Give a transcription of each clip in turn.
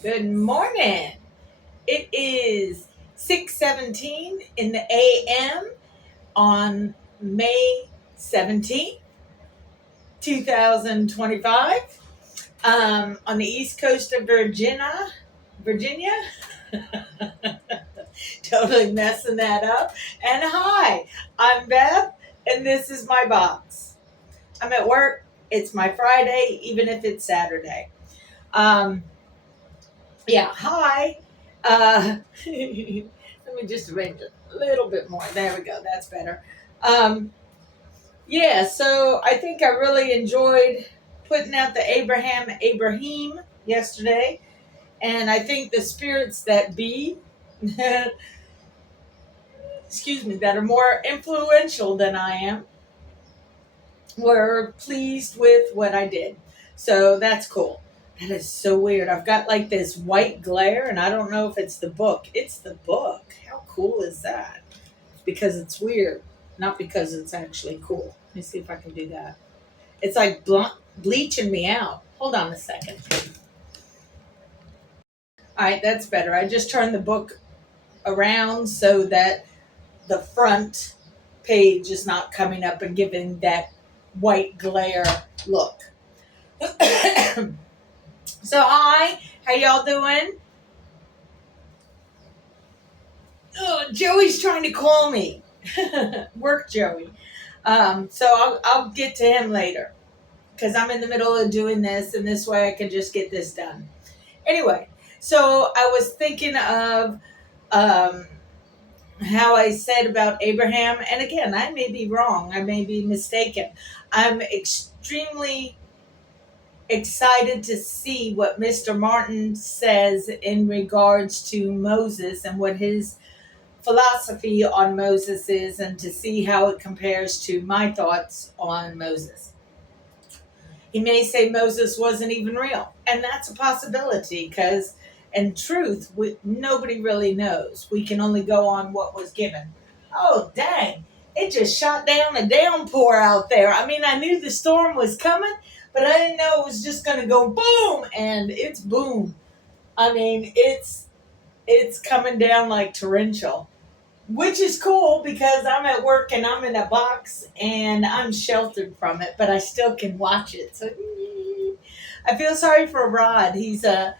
Good morning. It is 6:17 in the AM on May 17th, 2025. On the east coast of Virginia. Totally messing that up. And hi, I'm Beth, and this is my box. I'm at work. It's my Friday, even if it's Saturday. Um, Yeah, hi. Let me just arrange it a little bit more. There we go. That's better. Um, yeah, so I think I really enjoyed putting out the Abraham yesterday, and I think the spirits that be, excuse me, that are more influential than I am, were pleased with what I did. So that's cool. That is so weird. I've got like this white glare, and I don't know if it's the book. It's the book. How cool is that? Because it's weird, not because it's actually cool. Let me see if I can do that. It's like bleaching me out. Hold on a second. All right, that's better. I just turned the book around so that the front page is not coming up and giving that white glare look. So hi, how y'all doing? Oh, Joey's trying to call me. Work Joey. So I'll get to him later because I'm in the middle of doing this, and this way I can just get this done. Anyway, so I was thinking of um, how I said about Abraham, and again, I may be wrong, I may be mistaken. I'm extremely excited to see what Mr. Martin says in regards to Moses and what his philosophy on Moses is, and to see how it compares to my thoughts on Moses. He may say Moses wasn't even real, and that's a possibility because, in truth, nobody really knows. We can only go on what was given. Oh, dang. It just shot down a downpour out there. I mean, I knew the storm was coming, but I didn't know it was just going to go boom, and it's boom. I mean, it's coming down like torrential, which is cool because I'm at work and I'm in a box and I'm sheltered from it, but I still can watch it. So I feel sorry for Rod. He's the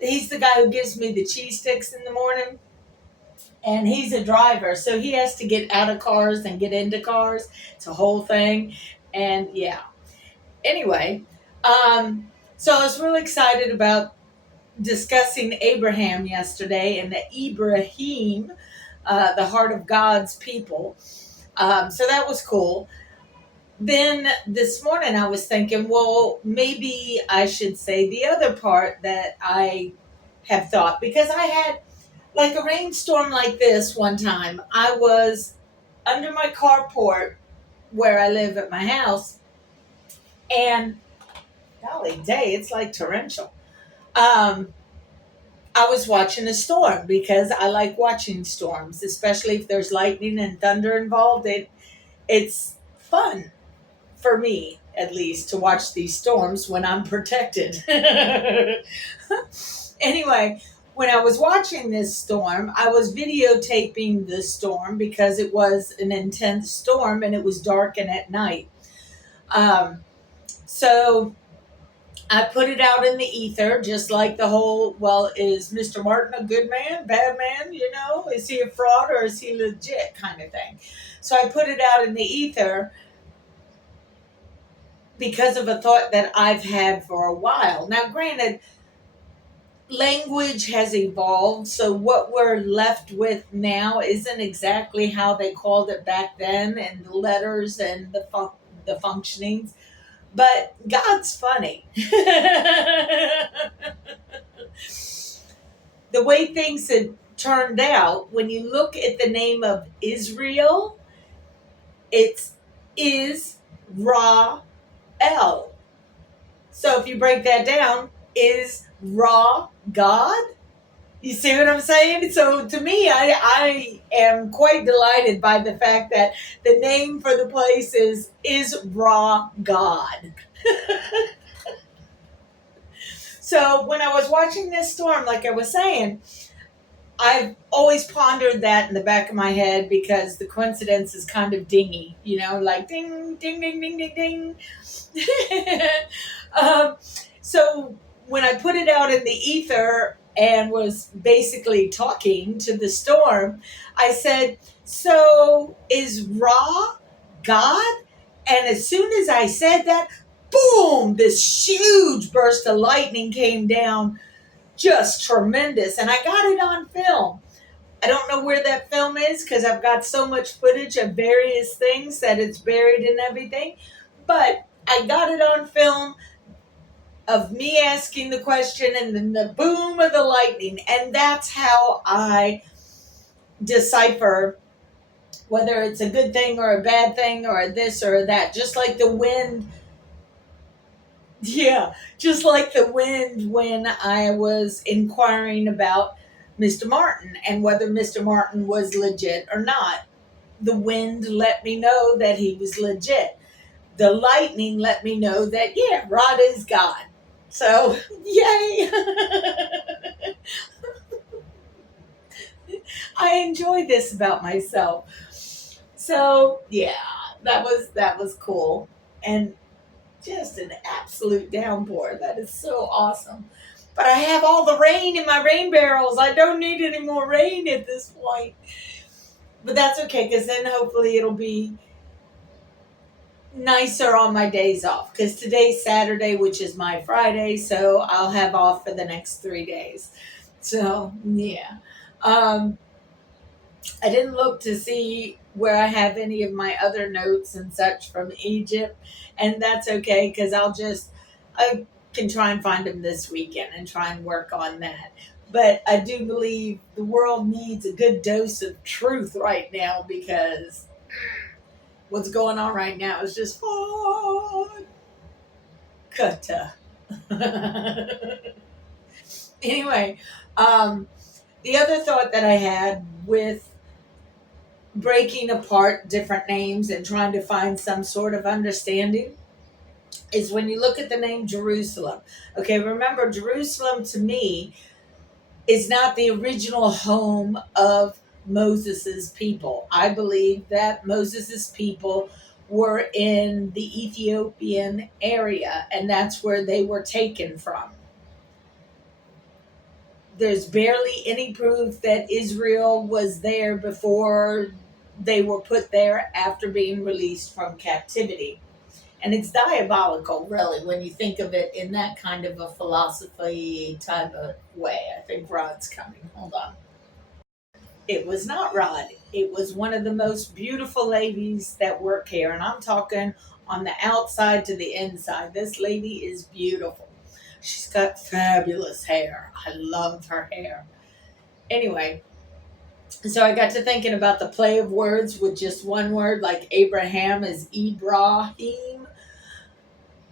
guy who gives me the cheese sticks in the morning, and he's a driver, so he has to get out of cars and get into cars. It's a whole thing, and yeah. Anyway, so I was really excited about discussing Abraham yesterday and the Ibrahim, the heart of God's people. So that was cool. Then this morning I was thinking, well, maybe I should say the other part that I have thought, because I had like a rainstorm like this one time. I was under my carport where I live at my house, and golly day, it's like torrential. Um, I was watching a storm because I like watching storms, especially if there's lightning and thunder involved. It's fun for me, at least, to watch these storms when I'm protected. Anyway, when I was watching this storm, I was videotaping the storm because it was an intense storm and it was dark and at night. So I put it out in the ether, just like the whole, well, is Mr. Martin a good man, bad man? Is he a fraud or is he legit kind of thing? So I put it out in the ether because of a thought that I've had for a while. Now, granted, language has evolved, so what we're left with now isn't exactly how they called it back then, and the letters and the functionings. But God's funny. The way things had turned out, when you look at the name of Israel, it's Is-Ra-El. So if you break that down, is Ra God? You see what I'm saying? So to me, I am quite delighted by the fact that the name for the place is Ra God. So when I was watching this storm, like I was saying, I've always pondered that in the back of my head because the coincidence is kind of dingy, like ding, ding, ding, ding, ding, ding. um, so when I put it out in the ether and was basically talking to the storm, I said, "So is Ra God?" And as soon as I said that, boom, this huge burst of lightning came down, just tremendous. And I got it on film. I don't know where that film is because I've got so much footage of various things that it's buried in everything. But I got it on film of me asking the question and then the boom of the lightning. And that's how I decipher whether it's a good thing or a bad thing or this or that. Just like the wind. Yeah, just like the wind when I was inquiring about Mr. Martin and whether Mr. Martin was legit or not. The wind let me know that he was legit. The lightning let me know that, yeah, Rod is God. So, yay! I enjoy this about myself. So, yeah, that was cool. And just an absolute downpour. That is so awesome. But I have all the rain in my rain barrels. I don't need any more rain at this point. But that's okay because then hopefully it'll be nicer on my days off. Because today's Saturday, which is my Friday, so I'll have off for the next 3 days. So, yeah. Um, I didn't look to see where I have any of my other notes and such from Egypt, and that's okay because I can try and find them this weekend and try and work on that. But I do believe the world needs a good dose of truth right now because what's going on right now is just fun. Kata. Anyway, the other thought that I had with breaking apart different names and trying to find some sort of understanding is when you look at the name Jerusalem. Okay, remember, Jerusalem to me is not the original home of Moses's people. I believe that Moses's people were in the Ethiopian area, and that's where they were taken from. There's barely any proof that Israel was there before they were put there after being released from captivity. And it's diabolical, really, when you think of it in that kind of a philosophy type of way. I think Rod's coming. Hold on. It was not Rod. It was one of the most beautiful ladies that work here. And I'm talking on the outside to the inside. This lady is beautiful. She's got fabulous hair. I love her hair. Anyway, so I got to thinking about the play of words with just one word, like Abraham is Ibrahim,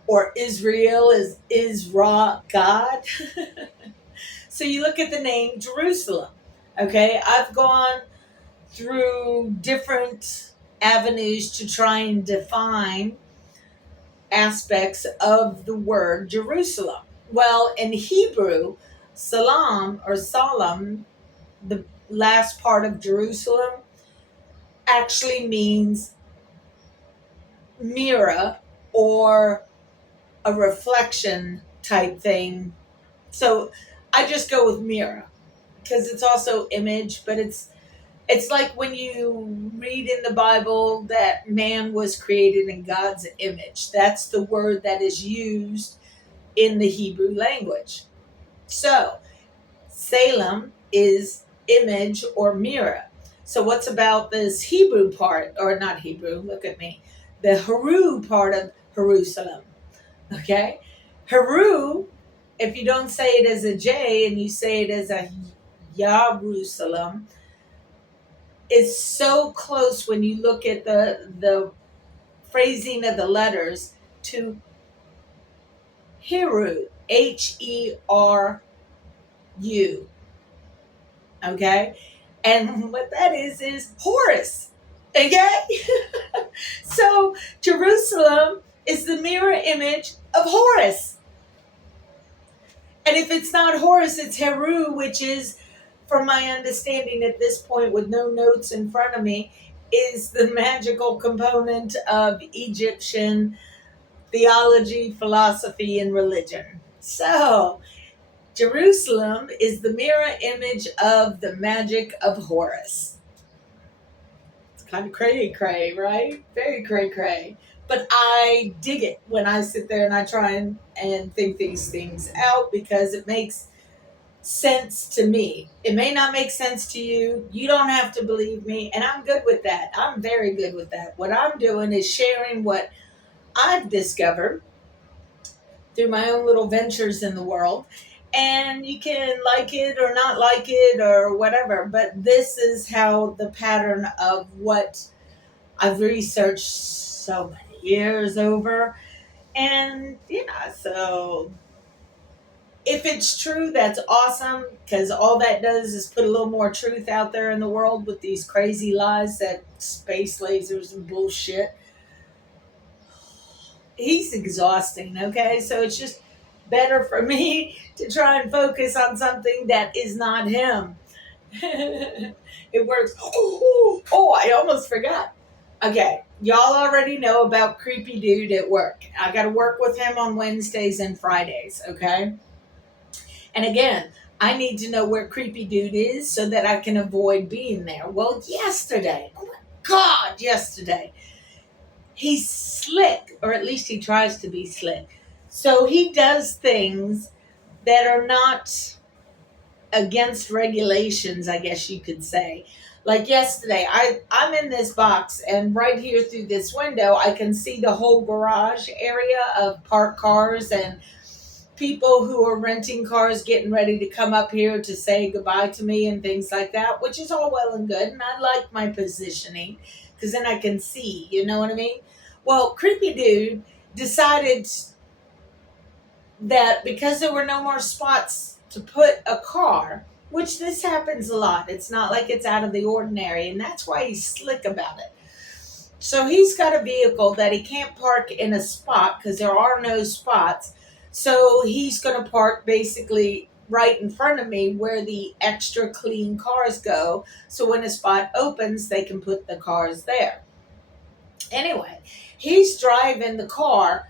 or Israel is Isra, God. So you look at the name Jerusalem. Okay, I've gone through different avenues to try and define aspects of the word Jerusalem. Well, in Hebrew, Salam or Salam, the last part of Jerusalem, actually means mirror or a reflection type thing. So I just go with mirror because it's also image, but it's like when you read in the Bible that man was created in God's image. That's the word that is used in the Hebrew language. So Salem is image or mirror. So what's about this Hebrew part, or not Hebrew, look at me, the Heru part of Jerusalem, okay? Heru, if you don't say it as a J and you say it as a Jerusalem, is so close when you look at the phrasing of the letters to Heru, Heru, okay? And what that is Horus, okay? So Jerusalem is the mirror image of Horus. And if it's not Horus, it's Heru, which is, from my understanding at this point with no notes in front of me, is the magical component of Egyptian theology, philosophy, and religion. So, Jerusalem is the mirror image of the magic of Horus. It's kind of cray, right? Very cray. But I dig it when I sit there and I try and think these things out because it makes sense to me. It may not make sense to you. You don't have to believe me. And I'm good with that. I'm very good with that. What I'm doing is sharing what I've discovered through my own little ventures in the world. And you can like it or not like it or whatever. But this is how the pattern of what I've researched so many years over. And, yeah, so if it's true, that's awesome because all that does is put a little more truth out there in the world with these crazy lies that space lasers and bullshit. He's exhausting, okay? So it's just better for me to try and focus on something that is not him. It works. Oh, I almost forgot. Okay, y'all already know about Creepy Dude at work. I got to work with him on Wednesdays and Fridays, okay? And again, I need to know where Creepy Dude is so that I can avoid being there. Well, yesterday, oh my God, yesterday, he's slick, or at least he tries to be slick. So he does things that are not against regulations, I guess you could say. Like yesterday, I'm in this box, and right here through this window, I can see the whole garage area of parked cars and people who are renting cars getting ready to come up here to say goodbye to me and things like that, which is all well and good. And I like my positioning because then I can see, you know what I mean? Well, Creepy Dude decided that because there were no more spots to put a car, which this happens a lot, it's not like it's out of the ordinary, and that's why he's slick about it. So he's got a vehicle that he can't park in a spot because there are no spots. So he's going to park basically right in front of me where the extra clean cars go. So when a spot opens, they can put the cars there. Anyway, he's driving the car,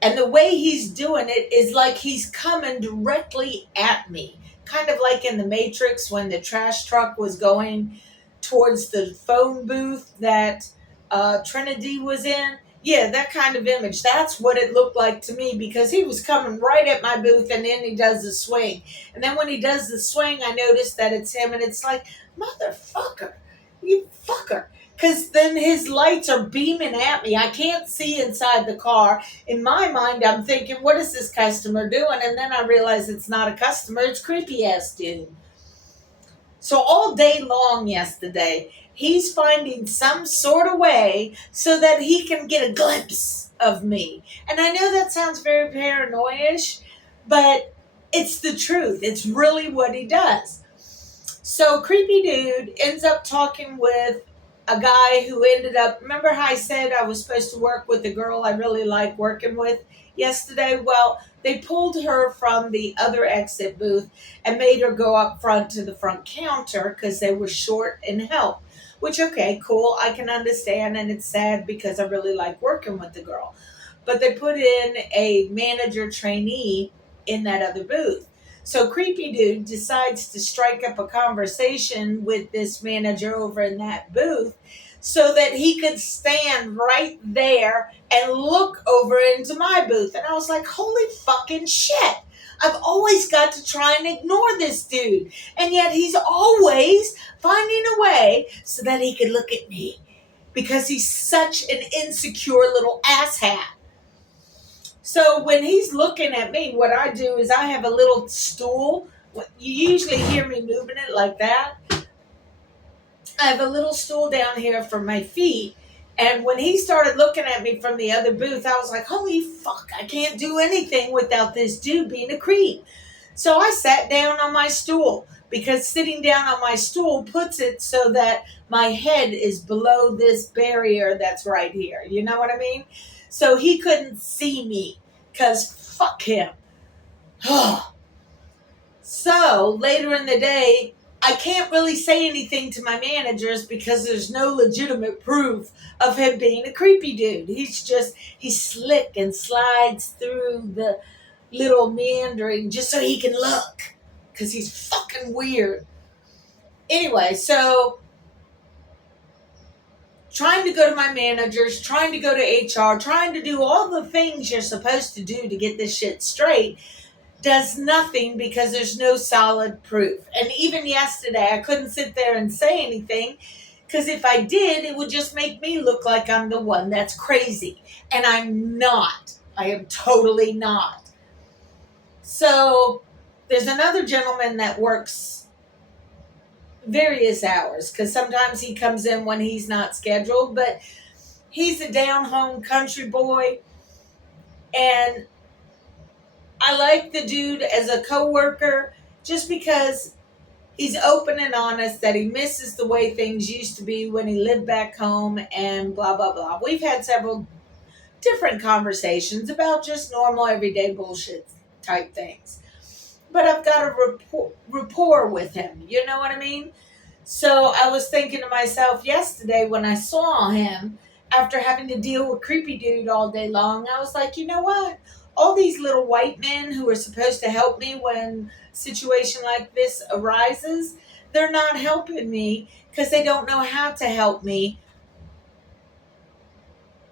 and the way he's doing it is like he's coming directly at me. Kind of like in the Matrix when the trash truck was going towards the phone booth that Trinity was in. Yeah, that kind of image. That's what it looked like to me because he was coming right at my booth and then he does the swing. And then when he does the swing, I notice that it's him and it's like, motherfucker, you fucker. Because then his lights are beaming at me. I can't see inside the car. In my mind, I'm thinking, what is this customer doing? And then I realize it's not a customer. It's creepy ass dude. So all day long yesterday, he's finding some sort of way so that he can get a glimpse of me. And I know that sounds very paranoidish, but it's the truth. It's really what he does. So Creepy Dude ends up talking with a guy who ended up, remember how I said I was supposed to work with a girl I really like working with yesterday? Well, they pulled her from the other exit booth and made her go up front to the front counter because they were short in help. Which, okay, cool, I can understand, and it's sad because I really like working with the girl. But they put in a manager trainee in that other booth. So Creepy Dude decides to strike up a conversation with this manager over in that booth so that he could stand right there and look over into my booth. And I was like, holy fucking shit. I've always got to try and ignore this dude. And yet he's always finding a way so that he could look at me because he's such an insecure little asshat. So when he's looking at me, what I do is I have a little stool. You usually hear me moving it like that. I have a little stool down here for my feet. And when he started looking at me from the other booth, I was like, holy fuck, I can't do anything without this dude being a creep. So I sat down on my stool because sitting down on my stool puts it so that my head is below this barrier that's right here. You know what I mean? So he couldn't see me because fuck him. So later in the day, I can't really say anything to my managers because there's no legitimate proof of him being a creepy dude. He's slick and slides through the little meandering just so he can look because he's fucking weird. Anyway, so trying to go to my managers, trying to go to HR, trying to do all the things you're supposed to do to get this shit straight does nothing because there's no solid proof. And even yesterday, I couldn't sit there and say anything because if I did, it would just make me look like I'm the one that's crazy. And I'm not. I am totally not. So there's another gentleman that works various hours because sometimes he comes in when he's not scheduled, but he's a down home country boy. And I like the dude as a coworker just because he's open and honest that he misses the way things used to be when he lived back home and blah, blah, blah. We've had several different conversations about just normal, everyday bullshit type things. But I've got a rapport with him. You know what I mean? So I was thinking to myself yesterday when I saw him after having to deal with creepy dude all day long, I was like, you know what? All these little white men who are supposed to help me when a situation like this arises, they're not helping me because they don't know how to help me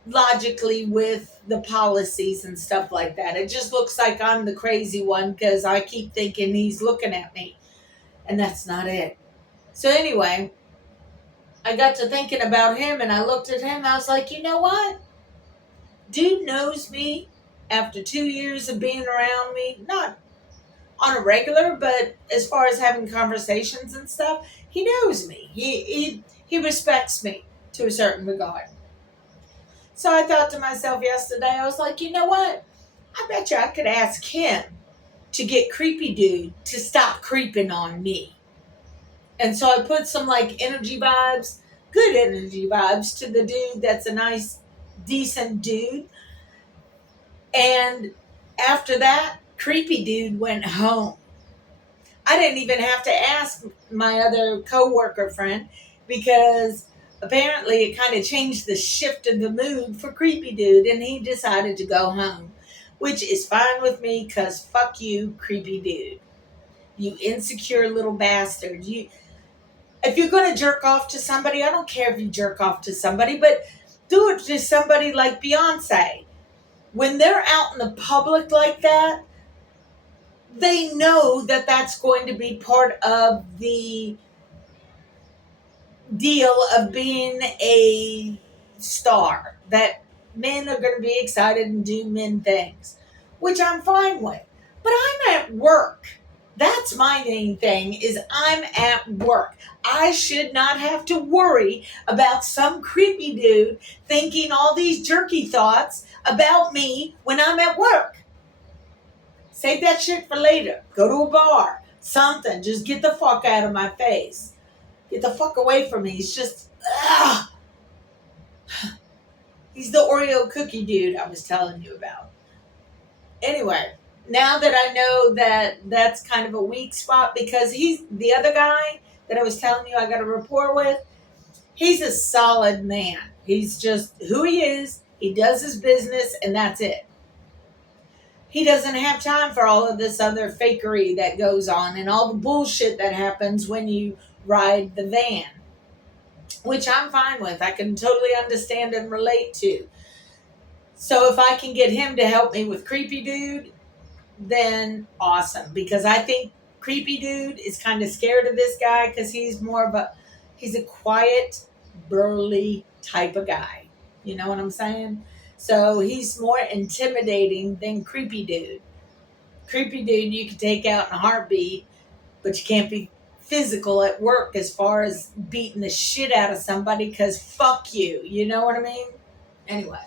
logically with the policies and stuff like that. It just looks like I'm the crazy one because I keep thinking he's looking at me. And that's not it. So anyway, I got to thinking about him and I looked at him. I was like, you know what? Dude knows me after 2 years of being around me. Not on a regular, but as far as having conversations and stuff, he knows me. He respects me to a certain regard. So I thought to myself yesterday, I was like, you know what? I bet you I could ask him to get creepy dude to stop creeping on me. And so I put some like energy vibes, good energy vibes to the dude that's a nice, decent dude. And after that, creepy dude went home. I didn't even have to ask my other coworker friend because apparently it kind of changed the shift of the mood for creepy dude and he decided to go home, which is fine with me because fuck you, creepy dude. You insecure little bastard. If you're going to jerk off to somebody, I don't care if you jerk off to somebody, but do it to somebody like Beyonce. When they're out in the public like that, they know that that's going to be part of the deal of being a star. That men are going to be excited and do men things, which I'm fine with. But I'm at work. That's my main thing is I'm at work. I should not have to worry about some creepy dude thinking all these jerky thoughts about me when I'm at work. Save that shit for later. Go to a bar. Something. Just get the fuck out of my face. Get the fuck away from me. He's just... Ugh. He's the Oreo cookie dude I was telling you about. Anyway, now that I know that that's kind of a weak spot because he's the other guy that I was telling you I got a rapport with, he's a solid man. He's just who he is. He does his business and that's it. He doesn't have time for all of this other fakery that goes on and all the bullshit that happens when you ride the van, which I'm fine with. I can totally understand and relate to. So if I can get him to help me with creepy dude, then awesome. Because I think creepy dude is kind of scared of this guy because he's a quiet, burly type of guy. You know what I'm saying? So he's more intimidating than creepy dude. Creepy dude you can take out in a heartbeat, but you can't be physical at work as far as beating the shit out of somebody because fuck you. You know what I mean? Anyway.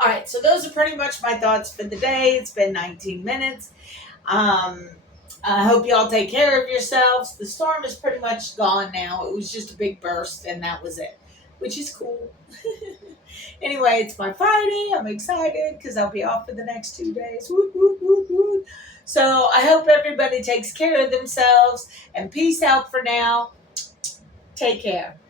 All right, so those are pretty much my thoughts for the day. It's been 19 minutes. I hope y'all take care of yourselves. The storm is pretty much gone now. It was just a big burst, and that was it, which is cool. Anyway, it's my Friday. I'm excited because I'll be off for the next 2 days. Woo, woo, woo, woo. So I hope everybody takes care of themselves, and peace out for now. Take care.